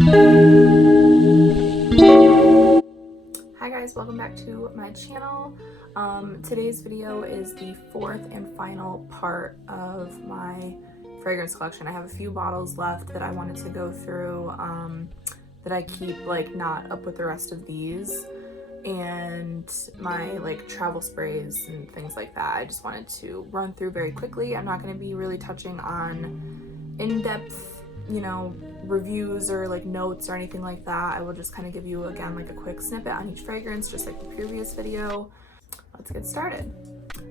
Hi guys, welcome back to my channel. Today's video is the fourth and final part of my fragrance collection. I have a few bottles left that I wanted to go through that I keep like not up with the rest of these, and my like travel sprays and things like that. I just wanted to run through very quickly. I'm not going to be really touching on in-depth, you know, reviews or like notes or anything like that. I will just kind of give you again like a quick snippet on each fragrance, just like the previous video. Let's get started.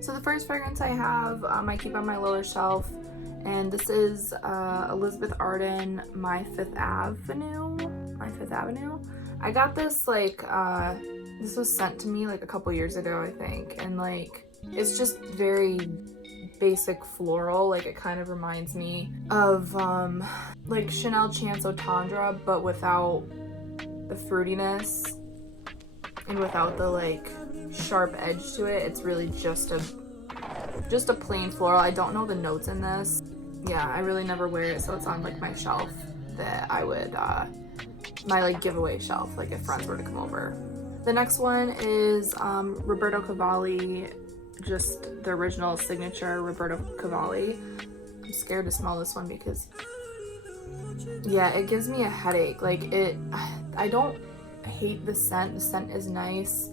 So the first fragrance I have, I keep on my lower shelf, and this is Elizabeth Arden, My Fifth Avenue. I got this like this was sent to me like a couple years ago, I think, and like it's just very basic floral. Like it kind of reminds me of like Chanel Chance Tendre, but without the fruitiness and without the like sharp edge to it. It's really just a plain floral. I don't know the notes in this. Yeah, I really never wear it, so it's on like my shelf that I would my like giveaway shelf, like if friends were to come over. The next one is Roberto Cavalli, just the original signature Roberto Cavalli. I'm scared to smell this one because, yeah, it gives me a headache. Like I don't hate the scent. The scent is nice.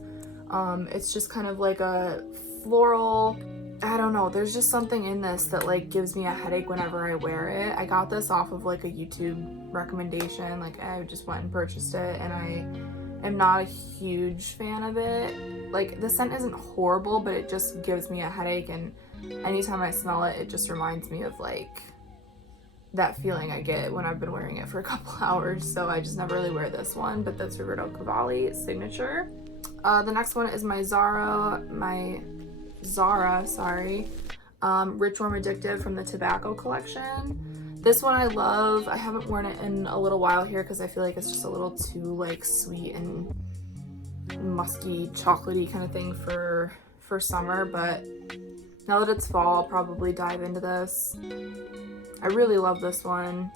It's just kind of like a floral, I don't know, there's just something in this that like gives me a headache whenever I wear it. I got this off of like a YouTube recommendation. Like I just went and purchased it, and I am not a huge fan of it. Like the scent isn't horrible, but it just gives me a headache, and anytime I smell it, it just reminds me of like that feeling I get when I've been wearing it for a couple hours. So I just never really wear this one, but that's Roberto Cavalli signature. The next one is my Zara, Rich Warm Addictive from the Tobacco collection. This one I love. I haven't worn it in a little while here because I feel like it's just a little too like sweet and musky, chocolatey kind of thing for summer, but now that it's fall, I'll probably dive into this. I really love this one.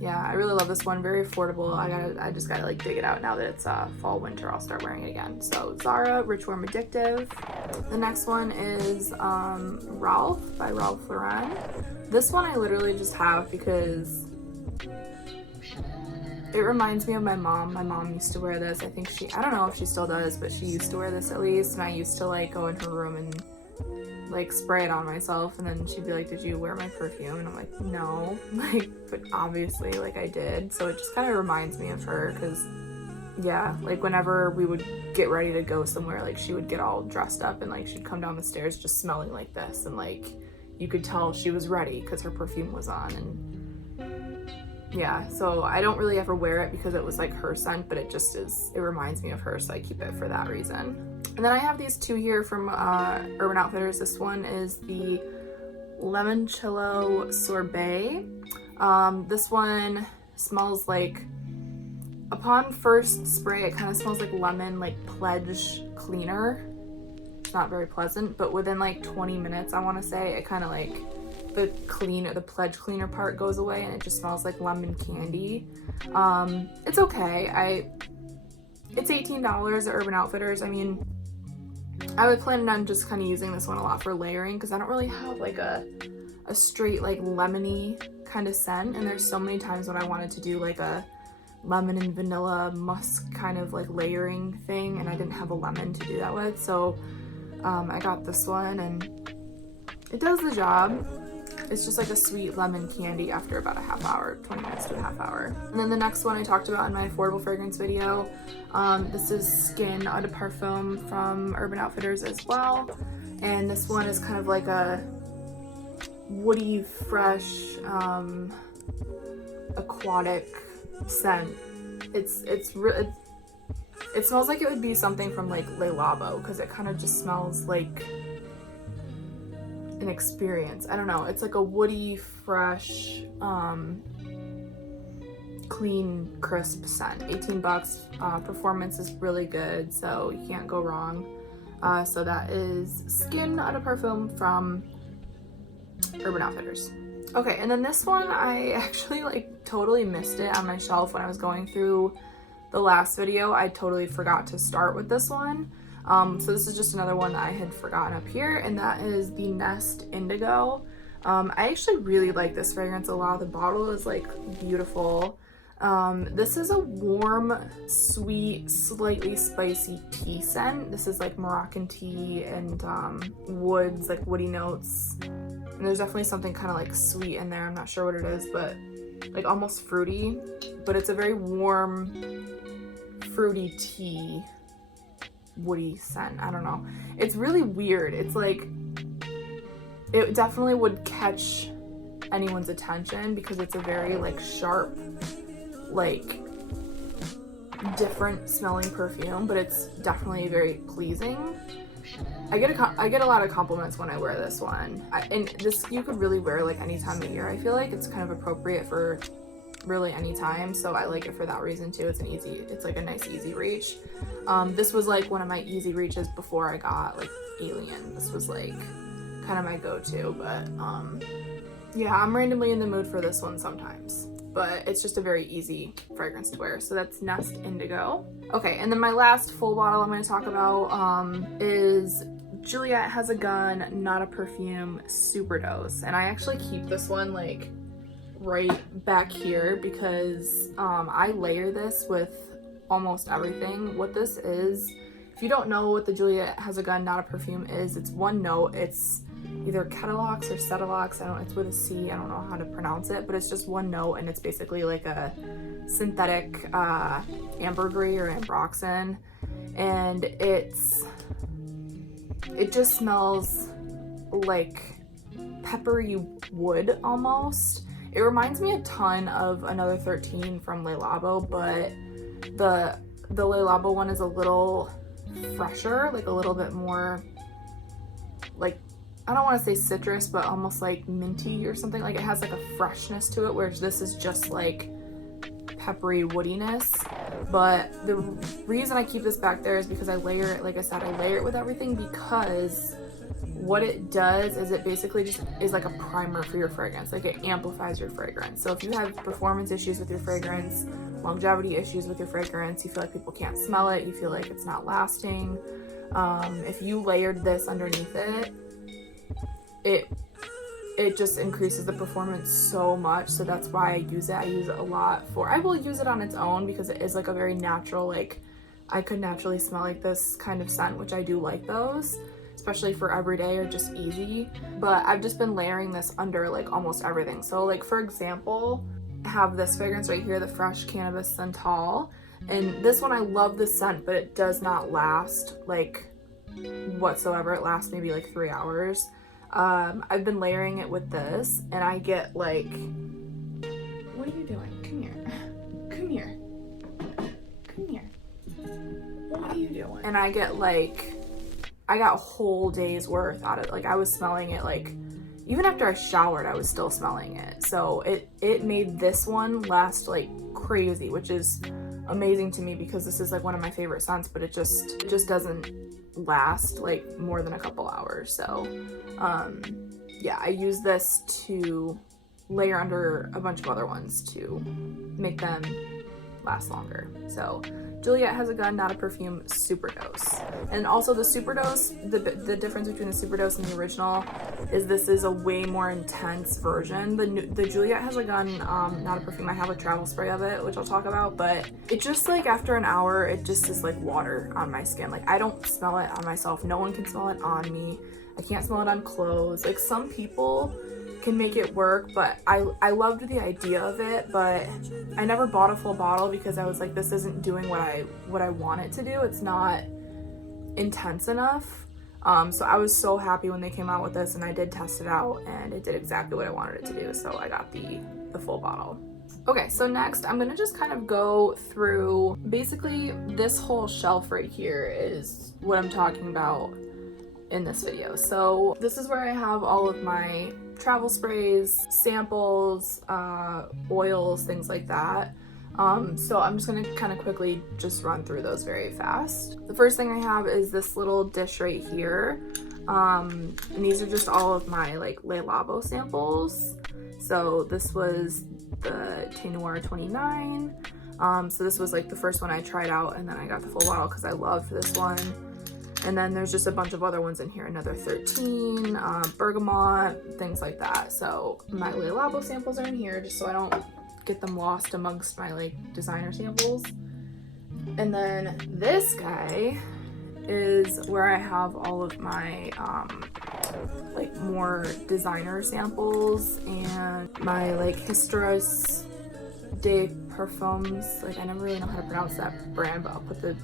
Yeah, I really love this one. Very affordable. I just gotta like dig it out now that it's fall, winter. I'll start wearing it again. So Zara, Rich Warm Addictive. The next one is Ralph by Ralph Lauren. This one I literally just have because it reminds me of my mom. My mom used to wear this. I think I don't know if she still does, but she used to wear this at least, and I used to like go in her room and like spray it on myself, and then she'd be like, did you wear my perfume? And I'm like, no. Like, but obviously like I did. So it just kind of reminds me of her because, yeah, like whenever we would get ready to go somewhere, like she would get all dressed up and like she'd come down the stairs just smelling like this, and like you could tell she was ready because her perfume was on. And yeah, so I don't really ever wear it because it was like her scent, but it reminds me of her, so I keep it for that reason. And then I have these two here from Urban Outfitters. This one is the Limoncello Sorbet. This one smells like, upon first spray, it kind of smells like lemon, like Pledge cleaner. It's not very pleasant, but within like 20 minutes, I want to say, it kind of like the Pledge cleaner part goes away, and it just smells like lemon candy. It's okay. It's $18 at Urban Outfitters. I mean, I would plan on just kind of using this one a lot for layering because I don't really have like a straight like lemony kind of scent, and there's so many times when I wanted to do like a lemon and vanilla musk kind of like layering thing, and I didn't have a lemon to do that with. So I got this one, and it does the job. It's just like a sweet lemon candy after about a half hour, 20 minutes to a half hour. And then the next one I talked about in my affordable fragrance video. This is Skin Eau de Parfum from Urban Outfitters as well. And this one is kind of like a woody, fresh, aquatic scent. It smells like it would be something from like Le Labo, because it kind of just smells like an experience. I don't know. It's like a woody, fresh, clean, crisp scent. 18 bucks. Performance is really good, so you can't go wrong. So that is Skin Eau de Parfum from Urban Outfitters. Okay, and then this one, I actually like totally missed it on my shelf when I was going through the last video. I totally forgot to start with this one. So this is just another one that I had forgotten up here, and that is the Nest Indigo. I actually really like this fragrance a lot. The bottle is like beautiful. This is a warm, sweet, slightly spicy tea scent. This is like Moroccan tea and woods, like woody notes. And there's definitely something kind of like sweet in there. I'm not sure what it is, but like almost fruity. But it's a very warm, fruity tea, woody scent. I don't know. It's really weird. It's like, it definitely would catch anyone's attention because it's a very like sharp, like different smelling perfume, but it's definitely very pleasing. I get a lot of compliments when I wear this one. And this you could really wear like any time of year. I feel like it's kind of appropriate for really any time, so I like it for that reason too. It's like a nice easy reach. This was like one of my easy reaches before I got like Alien. This was like kind of my go-to, but yeah, I'm randomly in the mood for this one sometimes, but it's just a very easy fragrance to wear. So that's Nest Indigo. Okay, and then my last full bottle I'm going to talk about is Juliette Has a Gun, Not a Perfume, Superdose. And I actually keep this one like right back here because I layer this with almost everything. What this is, if you don't know what the Juliette Has a Gun, Not a Perfume is, it's one note. It's either Ketalox or Setalox. It's with a C. I don't know how to pronounce it, but it's just one note, and it's basically like a synthetic ambergris or ambroxan, and it just smells like peppery wood almost. It reminds me a ton of Another 13 from Le Labo, but the Le Labo one is a little fresher, like a little bit more like, I don't want to say citrus, but almost like minty or something. Like it has like a freshness to it, whereas this is just like peppery woodiness. But the reason I keep this back there is because I layer it, like I said, I layer it with everything, because what it does is it basically just is like a primer for your fragrance. Like it amplifies your fragrance. So if you have performance issues with your fragrance, longevity issues with your fragrance, you feel like people can't smell it, you feel like it's not lasting, if you layered this underneath it just increases the performance so much. So that's why I use it. I use it a lot I will use it on its own because it is like a very natural, like I could naturally smell like this kind of scent, which I do like those, especially for everyday or just easy. But I've just been layering this under like almost everything. So like for example, I have this fragrance right here, the Fresh Cannabis Santal, and this one I love the scent, but it does not last like whatsoever. It lasts maybe like 3 hours. I've been layering it with this, and I get like, what are you doing? Come here. Come here. Come here. What are you doing? And I get like, I got a whole day's worth out of it. Like I was smelling it, like even after I showered, I was still smelling it. So it made this one last like crazy, which is amazing to me because this is like one of my favorite scents, but it just doesn't last like more than a couple hours. So yeah, I use this to layer under a bunch of other ones to make them last longer. So Juliette Has a Gun, Not a Perfume, Superdose. And also the Superdose, the difference between the Superdose and the original is this is a way more intense version. The Juliette Has a Gun, Not a Perfume, I have a travel spray of it, which I'll talk about, but it just like after an hour, it just is like water on my skin. Like I don't smell it on myself. No one can smell it on me. I can't smell it on clothes. Like some people can make it work, but I loved the idea of it, but I never bought a full bottle because I was like, this isn't doing what I want it to do. It's not intense enough. So I was so happy when they came out with this, and I did test it out, and it did exactly what I wanted it to do. So I got the full bottle. Okay, so next I'm gonna just kind of go through basically this whole shelf right here is what I'm talking about in this video. So this is where I have all of my travel sprays, samples, oils, things like that. So I'm just gonna kind of quickly just run through those very fast. The first thing I have is this little dish right here. And these are just all of my like Le Labo samples. So this was the Thé Noir 29. So this was like the first one I tried out, and then I got the full bottle because I loved this one. And then there's just a bunch of other ones in here, another 13, bergamot, things like that. So my Le Labo samples are in here just so I don't get them lost amongst my like designer samples. And then this guy is where I have all of my like more designer samples and my like Historis de Parfums. Like I never really know how to pronounce that brand, but I'll put the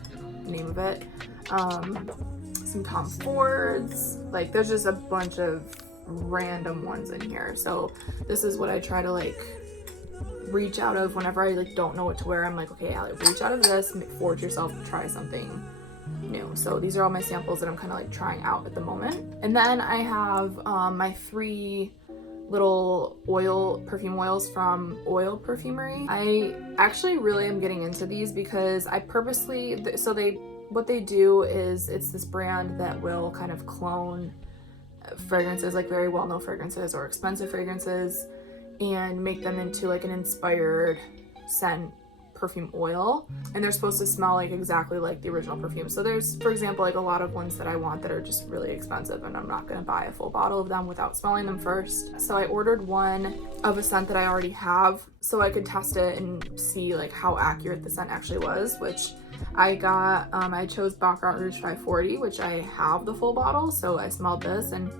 name of it. Some Tom Fords. Like there's just a bunch of random ones in here. So this is what I try to like reach out of whenever I like don't know what to wear. I'm like, okay, Allie, reach out of this, force yourself to try something new. So these are all my samples that I'm kind of like trying out at the moment. And then I have my 3 little perfume oils from Oil Perfumery. I actually really am getting into these because I purposely, what they do is it's this brand that will kind of clone fragrances, like very well-known fragrances or expensive fragrances, and make them into like an inspired scent perfume oil, and they're supposed to smell like exactly like the original perfume. So there's, for example, like a lot of ones that I want that are just really expensive, and I'm not going to buy a full bottle of them without smelling them first. So I ordered one of a scent that I already have so I could test it and see like how accurate the scent actually was, which I got. I chose Baccarat Rouge 540, which I have the full bottle, so I smelled this and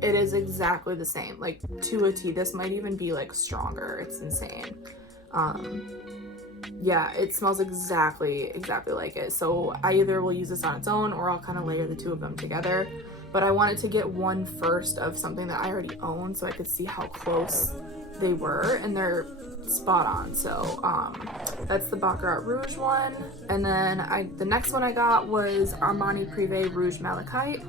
it is exactly the same, like to a T. This might even be like stronger. It's insane. Yeah, it smells exactly like it. So I either will use this on its own or I'll kind of layer the two of them together. But I wanted to get one first of something that I already own so I could see how close they were, and they're spot on. So that's the Baccarat Rouge one. And then the next one I got was Armani Privé Rouge Malachite.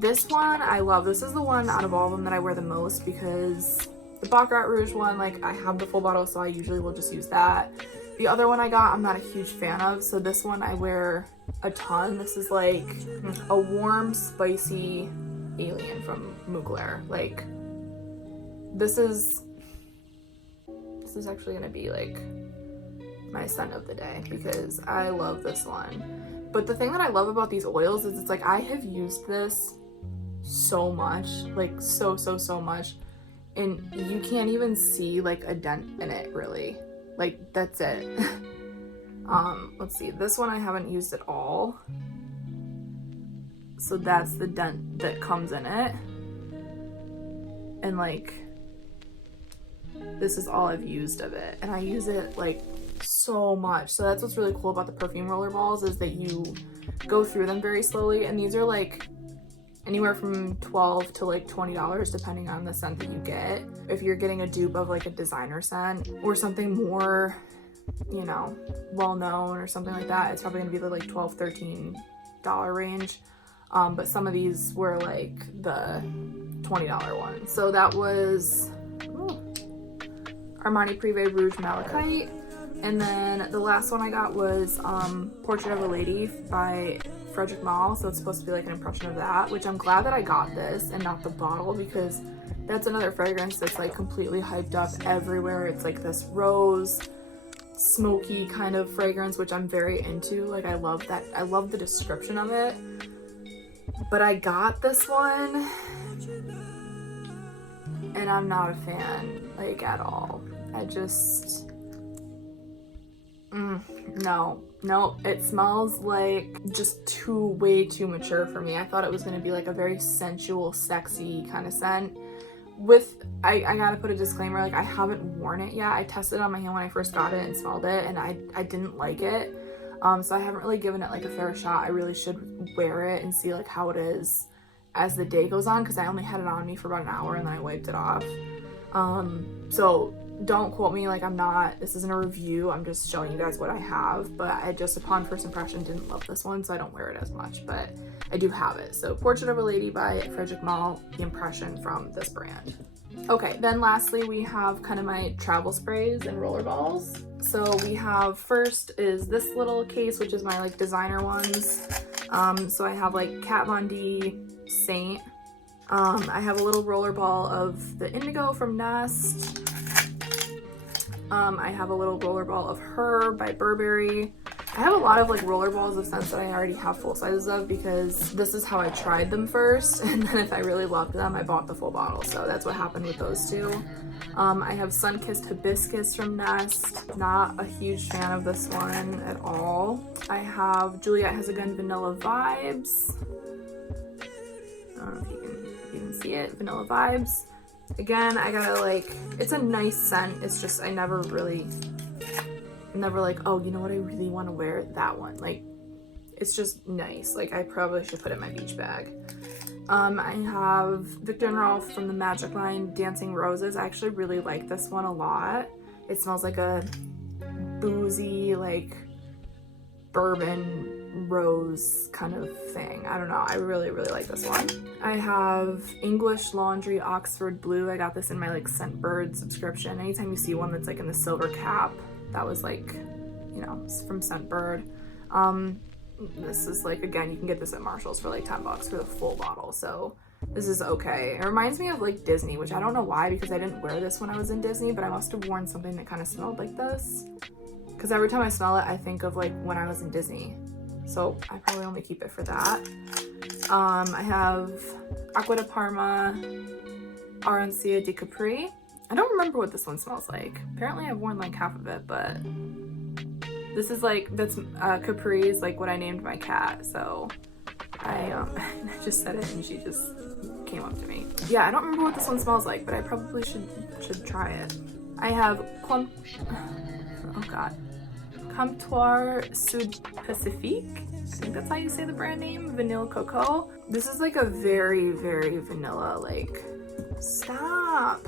This one I love. This is the one out of all of them that I wear the most because the Baccarat Rouge one, like I have the full bottle, so I usually will just use that. The other one I got, I'm not a huge fan of, so this one I wear a ton. This is like a warm, spicy alien from Mugler. Like this is actually gonna be like my scent of the day because I love this one. But the thing that I love about these oils is it's like I have used this so much, like so much, and you can't even see like a dent in it really. Like that's it. Let's see, this one I haven't used at all, so that's the dent that comes in it, and like this is all I've used of it, and I use it like so much. So that's what's really cool about the perfume roller balls, is that you go through them very slowly, and these are like anywhere from $12 to like $20 depending on the scent that you get. If you're getting a dupe of like a designer scent or something more, you know, well known or something like that, it's probably gonna be the like $12-13 range. But some of these were like the $20 ones. So that was Armani Privé Rouge Malachite. And then the last one I got was Portrait of a Lady by Frederic Malle. So it's supposed to be like an impression of that, which I'm glad that I got this and not the bottle, because that's another fragrance that's like completely hyped up everywhere. It's like this rose, smoky kind of fragrance, which I'm very into. Like I love that. I love the description of it. But I got this one and I'm not a fan, like at all. I just, no, it smells like just way too mature for me. I thought it was gonna be like a very sensual, sexy kind of scent. I gotta put a disclaimer, like I haven't worn it yet. I tested it on my hand when I first got it and smelled it, and I didn't like it. So I haven't really given it like a fair shot. I really should wear it and see like how it is as the day goes on, because I only had it on me for about an hour and then I wiped it off. So don't quote me, like this isn't a review, I'm just showing you guys what I have. But I just, upon first impression, didn't love this one, so I don't wear it as much, but I do have it. So Portrait of a Lady by Frederic Malle, the impression from this brand. Okay, then lastly we have kind of my travel sprays and roller balls. So we have, first is this little case, which is my like designer ones. So I have like Kat Von D, Saint, I have a little roller ball of the Indigo from Nest. I have a little roller ball of Her by Burberry. I have a lot of like roller balls of scents that I already have full sizes of because this is how I tried them first, and then if I really loved them, I bought the full bottle. So that's what happened with those two. I have Sun-Kissed Hibiscus from Nest. Not a huge fan of this one at all. I have Juliette Has A Gun Vanilla Vibes. I don't know if you can even see it. Vanilla Vibes. Again, I gotta like, it's a nice scent. It's just, I never like, oh, you know what, I really want to wear that one. Like, it's just nice. Like, I probably should put it in my beach bag. I have Viktor and Rolf from the Magic line, Dancing Roses. I actually really like this one a lot. It smells like a boozy, like bourbon rose kind of thing. I don't know. I really, really like this one. I have English Laundry Oxford Blue. I got this in my like Scentbird subscription. Anytime you see one that's like in the silver cap, that was like, you know, from Scentbird. This is like, again, you can get this at Marshall's for like 10 bucks for the full bottle. So this is okay. It reminds me of like Disney, which I don't know why, because I didn't wear this when I was in Disney, but I must have worn something that kind of smelled like this. Because every time I smell it, I think of like when I was in Disney. So I probably only keep it for that. I have Acqua di Parma Arancia di Capri. I don't remember what this one smells like. Apparently I've worn like half of it, but this is like, that's Capri is like what I named my cat. So I just said it and she just came up to me. Yeah, I don't remember what this one smells like, but I probably should try it. I have Comptoir Sud Pacifique. I think that's how you say the brand name. Vanilla Cocoa. This is like a very, very vanilla, like, stop.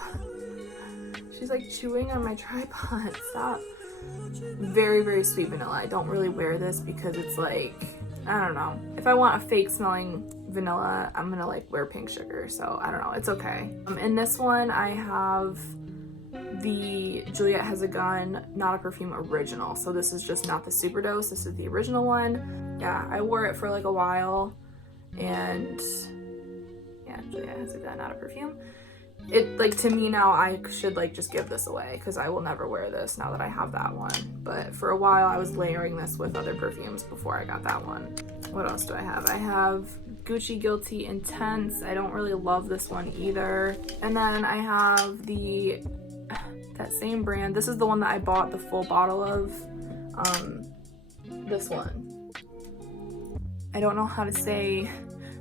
She's like chewing on my tripod. Stop. Very, very sweet vanilla. I don't really wear this because it's like, I don't know. If I want a fake smelling vanilla, I'm gonna like wear pink sugar. So I don't know. It's okay. In this one, I have the Juliette Has A Gun Not a Perfume Original. So this is just not the super dose. This is the original one. Yeah, I wore it for like a while, and yeah, Juliette Has A Gun Not a Perfume. It, like, to me now, I should like just give this away because I will never wear this now that I have that one. But for a while I was layering this with other perfumes before I got that one. What else do I have? I have Gucci Guilty Intense. I don't really love this one either. And then I have that same brand. This is the one that I bought the full bottle of. This one. I don't know how to say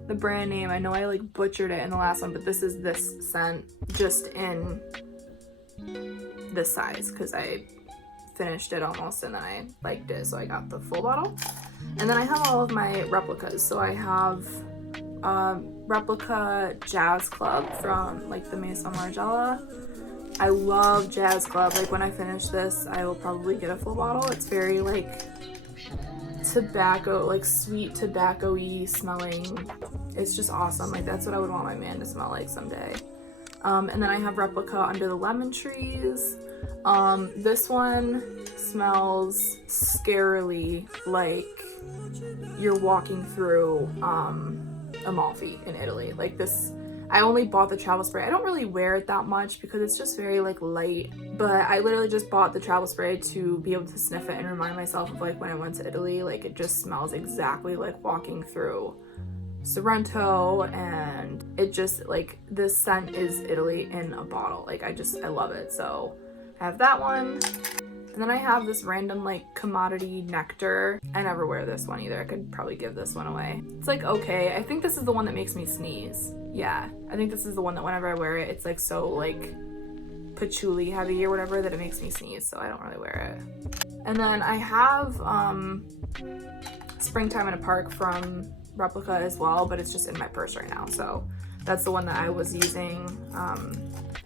the brand name. I know I like butchered it in the last one, but this is this scent just in this size because I finished it almost and then I liked it, so I got the full bottle. And then I have all of my replicas. So I have replica Jazz Club from like the Maison Margiela. I love Jazz Club. Like when I finish this, I will probably get a full bottle. It's very like tobacco, like sweet tobacco-y smelling. It's just awesome. Like that's what I would want my man to smell like someday. And then I have Replica Under the Lemon Trees. This one smells scarily like you're walking through Amalfi in Italy. Like this, I only bought the travel spray. I don't really wear it that much because it's just very like light, but I literally just bought the travel spray to be able to sniff it and remind myself of like when I went to Italy. Like it just smells exactly like walking through Sorrento, and it just like, this scent is Italy in a bottle. Like I love it. So I have that one. And then I have this random like commodity nectar. I never wear this one either. I could probably give this one away. It's like okay. I think this is the one that makes me sneeze. Yeah, I think this is the one that whenever I wear it, it's like so like patchouli heavy or whatever that it makes me sneeze, so I don't really wear it. And then I have Springtime in a Park from Replica as well, but it's just in my purse right now. So that's the one that I was using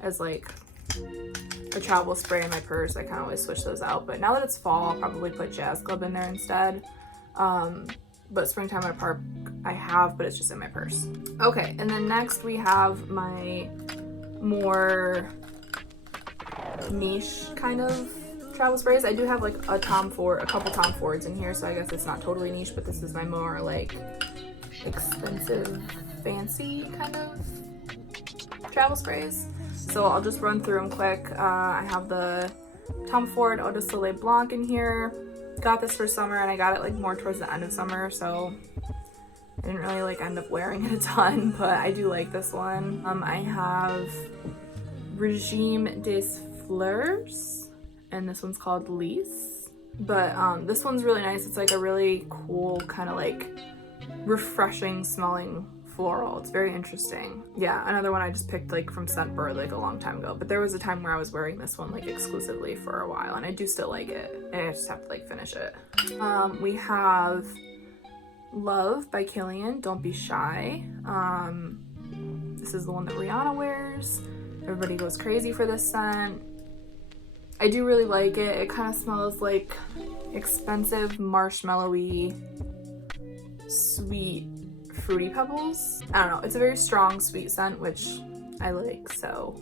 as like a travel spray in my purse. I kind of always switch those out, but now that it's fall, I'll probably put Jazz Club in there instead. But Springtime in a Park I have, but it's just in my purse. Okay, and then next we have my more niche kind of travel sprays. I do have like a couple Tom Fords in here, so I guess it's not totally niche, but this is my more like expensive, fancy kind of travel sprays. So I'll just run through them quick. I have the Tom Ford Eau de Soleil Blanc in here. Got this for summer, and I got it like more towards the end of summer, so I didn't really like end up wearing it a ton, but I do like this one. I have Regime des Fleurs, and this one's called Lys. But this one's really nice. It's like a really cool kind of like refreshing smelling floral. It's very interesting. Yeah, another one I just picked like from Scentbird like a long time ago, but there was a time where I was wearing this one like exclusively for a while, and I do still like it, and I just have to like finish it. We have Love by Kilian, Don't Be Shy. This is the one that Rihanna wears. Everybody goes crazy for this scent. I do really like it. It kind of smells like expensive marshmallowy sweet fruity pebbles. I don't know, it's a very strong sweet scent, which I like. So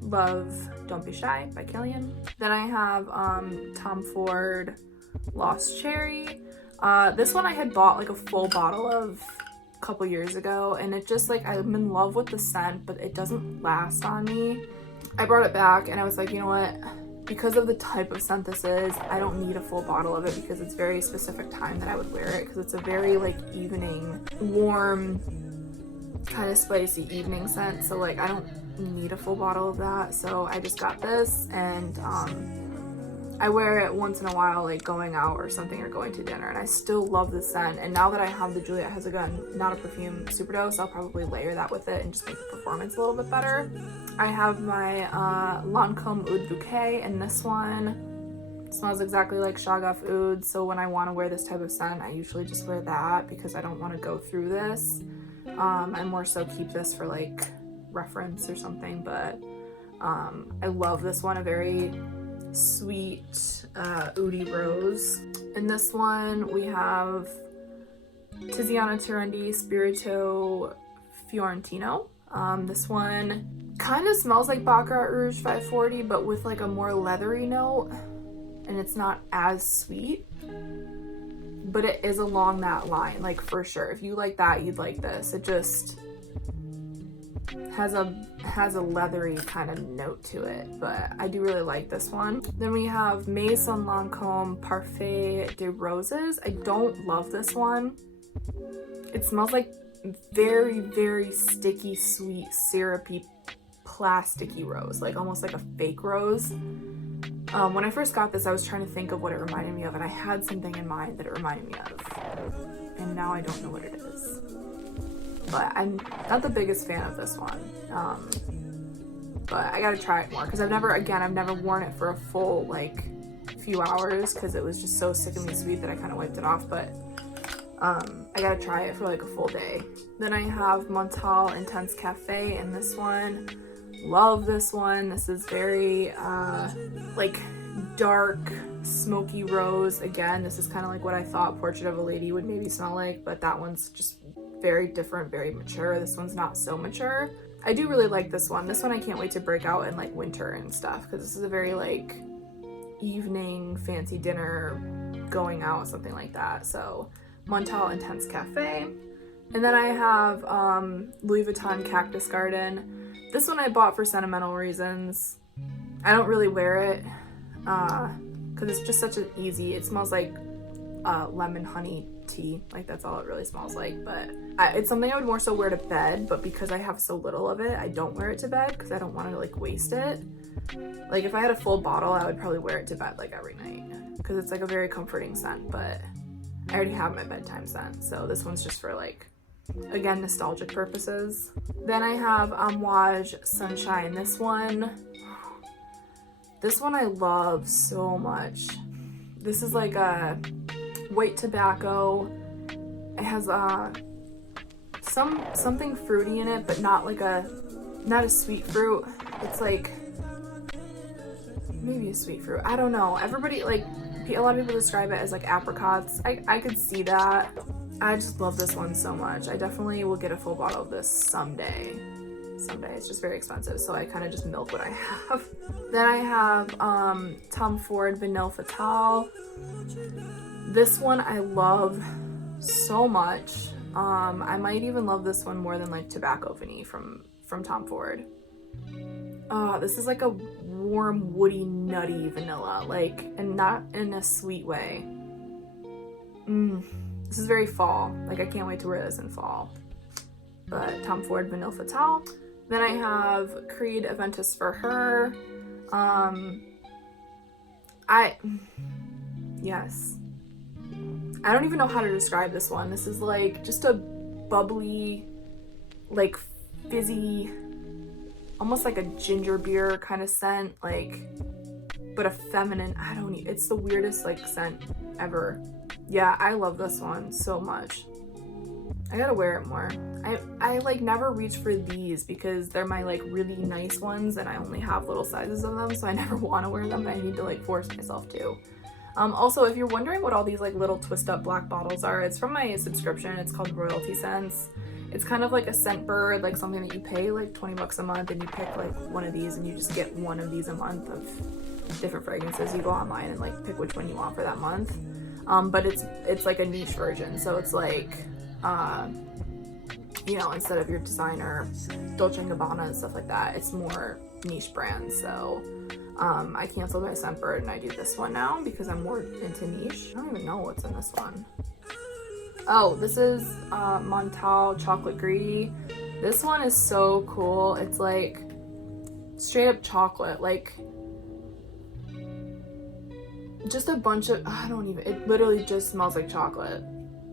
Love, Don't Be Shy by Kilian. Then I have Tom Ford Lost Cherry. This one I had bought like a full bottle of a couple years ago, and it just like, I'm in love with the scent, but it doesn't last on me. I brought it back and I was like, you know what, because of the type of scent this is, I don't need a full bottle of it, because it's very specific time that I would wear it, because it's a very like evening, warm, kind of spicy evening scent. So like I don't need a full bottle of that. So I just got this, and I wear it once in a while, like going out or something, or going to dinner, and I still love the scent. And now that I have the Juliette Has A Gun Not a Perfume Superdose, I'll probably layer that with it and just make the performance a little bit better. I have my Lancome Oud Bouquet, and this one smells exactly like Shagaf Oud, so when I want to wear this type of scent, I usually just wear that because I don't want to go through this. I more so keep this for like reference or something, but I love this one, a very sweet oudy rose. In this one we have Tiziana Terendi Spirito Fiorentino. This one kind of smells like Baccarat Rouge 540, but with like a more leathery note, and it's not as sweet, but it is along that line, like for sure. If you like that, you'd like this. It just has a leathery kind of note to it, but I do really like this one. Then we have Maison Lancome Parfait de Roses. I don't love this one. It smells like very, very sticky, sweet, syrupy, plasticky rose, like almost like a fake rose. When I first got this, I was trying to think of what it reminded me of, and I had something in mind that it reminded me of, and now I don't know what it is. But I'm not the biggest fan of this one. But I gotta try it more, because I've never worn it for a full like few hours, because it was just so sickeningly sweet that I kind of wiped it off. But I gotta try it for like a full day. Then I have Montal Intense Cafe, and this one, love this one. This is very like dark smoky rose. Again, this is kind of like what I thought Portrait of a Lady would maybe smell like, but that one's just very different, very mature. This one's not so mature. I do really like this one. This one I can't wait to break out in like winter and stuff, because this is a very like evening fancy dinner, going out, something like that. So Montal Intense Cafe. And then I have Louis Vuitton Cactus Garden. This one I bought for sentimental reasons. I don't really wear it because it's just such an easy, it smells like lemon honey tea, like that's all it really smells like. But it's something I would more so wear to bed, but because I have so little of it, I don't wear it to bed because I don't want to like waste it. Like if I had a full bottle, I would probably wear it to bed like every night, because it's like a very comforting scent. But I already have my bedtime scent, so this one's just for like, again, nostalgic purposes. Then I have Amouage Sunshine. This one I love so much. This is like a white tobacco. It has something fruity in it, but not a sweet fruit. It's like maybe a sweet fruit. I don't know. Everybody, like, a lot of people describe it as like apricots. I could see that. I just love this one so much. I definitely will get a full bottle of this someday. It's just very expensive, so I kind of just milk what I have. Then I have Tom Ford Vanille Fatale. This one I love so much. I might even love this one more than like Tobacco Vanille from from Tom Ford. This is like a warm, woody, nutty vanilla, like, and not in a sweet way. This is very fall. Like, I can't wait to wear this in fall. But Tom Ford Vanille Fatale. Then I have Creed Aventus for her. Yes. I don't even know how to describe this one. This is like just a bubbly, like fizzy, almost like a ginger beer kind of scent, like, but a feminine, it's the weirdest like scent ever. Yeah, I love this one so much. I gotta wear it more. I like never reach for these because they're my like really nice ones and I only have little sizes of them, so I never want to wear them, but I need to like force myself to. Also, if you're wondering what all these like little twist up black bottles are, it's from my subscription. It's called Royalty Scents. It's kind of like a scent bird, like something that you pay like 20 bucks a month and you pick like one of these and you just get one of these a month of different fragrances. You go online and like pick which one you want for that month. But it's like a niche version, so it's like you know, instead of your designer Dolce & Gabbana and stuff like that, it's more niche brands. So I canceled my Scentbird and I do this one now because I'm more into niche. I don't even know what's in this one. Oh, this is Montal Chocolate Greedy. This one is so cool. It's like straight up chocolate, like just a bunch of, it literally just smells like chocolate.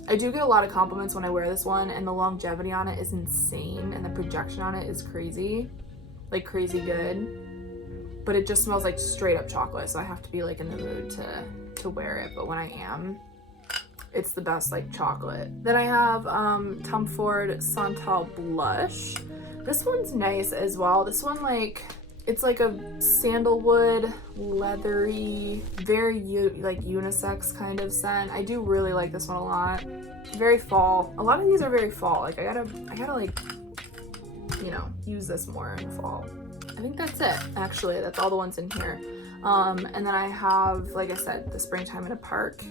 I do get a lot of compliments when I wear this one, and the longevity on it is insane, and the projection on it is crazy, like crazy good, but it just smells like straight up chocolate, so I have to be like in the mood to wear it. But when I am, it's the best like chocolate. Then I have Tom Ford Santal Blush. This one's nice as well. This one, like, it's like a sandalwood, leathery, very like unisex kind of scent. I do really like this one a lot. Very fall. A lot of these are very fall. Like I gotta like, you know, use this more in the fall. I think that's it. Actually, that's all the ones in here. And then I have, like I said, the Springtime in a Park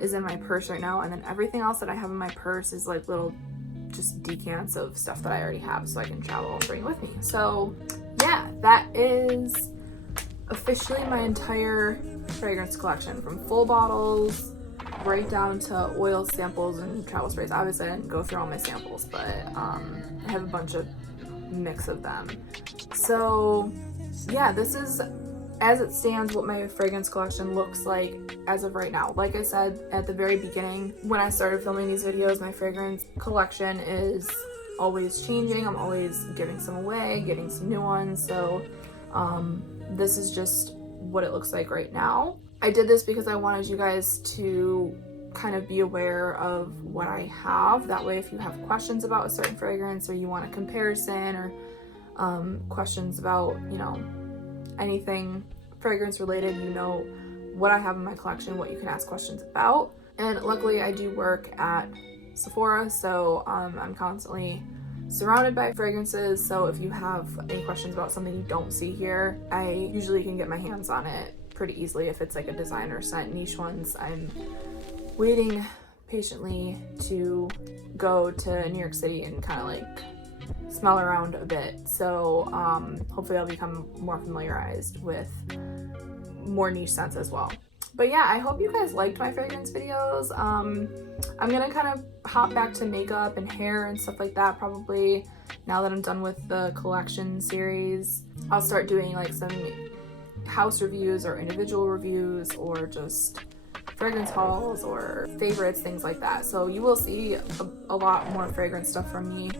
is in my purse right now, and then everything else that I have in my purse is like little just decants of stuff that I already have, so I can travel and bring with me. So yeah, that is officially my entire fragrance collection, from full bottles right down to oil samples and travel sprays. Obviously I didn't go through all my samples, but I have a bunch of mix of them. So yeah, this is, as it stands, what my fragrance collection looks like as of right now. Like I said at the very beginning, when I started filming these videos, my fragrance collection is always changing. I'm always giving some away, getting some new ones. So this is just what it looks like right now. I did this because I wanted you guys to kind of be aware of what I have. That way, if you have questions about a certain fragrance, or you want a comparison, or questions about, you know, anything fragrance related, you know what I have in my collection, what you can ask questions about. And luckily I do work at Sephora, so I'm constantly surrounded by fragrances. So if you have any questions about something you don't see here, I usually can get my hands on it pretty easily. If it's like a designer scent, niche ones, I'm waiting patiently to go to New York City and kind of like smell around a bit. So hopefully I'll become more familiarized with more niche scents as well. But yeah, I hope you guys liked my fragrance videos. I'm gonna kind of hop back to makeup and hair and stuff like that probably now that I'm done with the collection series. I'll start doing like some house reviews or individual reviews, or just fragrance hauls or favorites, things like that. So you will see a lot more fragrance stuff from me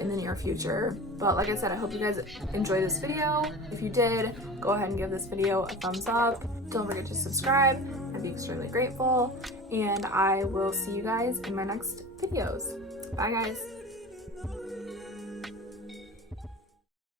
in the near future. But like I said, I hope you guys enjoyed this video. If you did, go ahead and give this video a thumbs up. Don't forget to subscribe. I'd be extremely grateful. And I will see you guys in my next videos. Bye guys.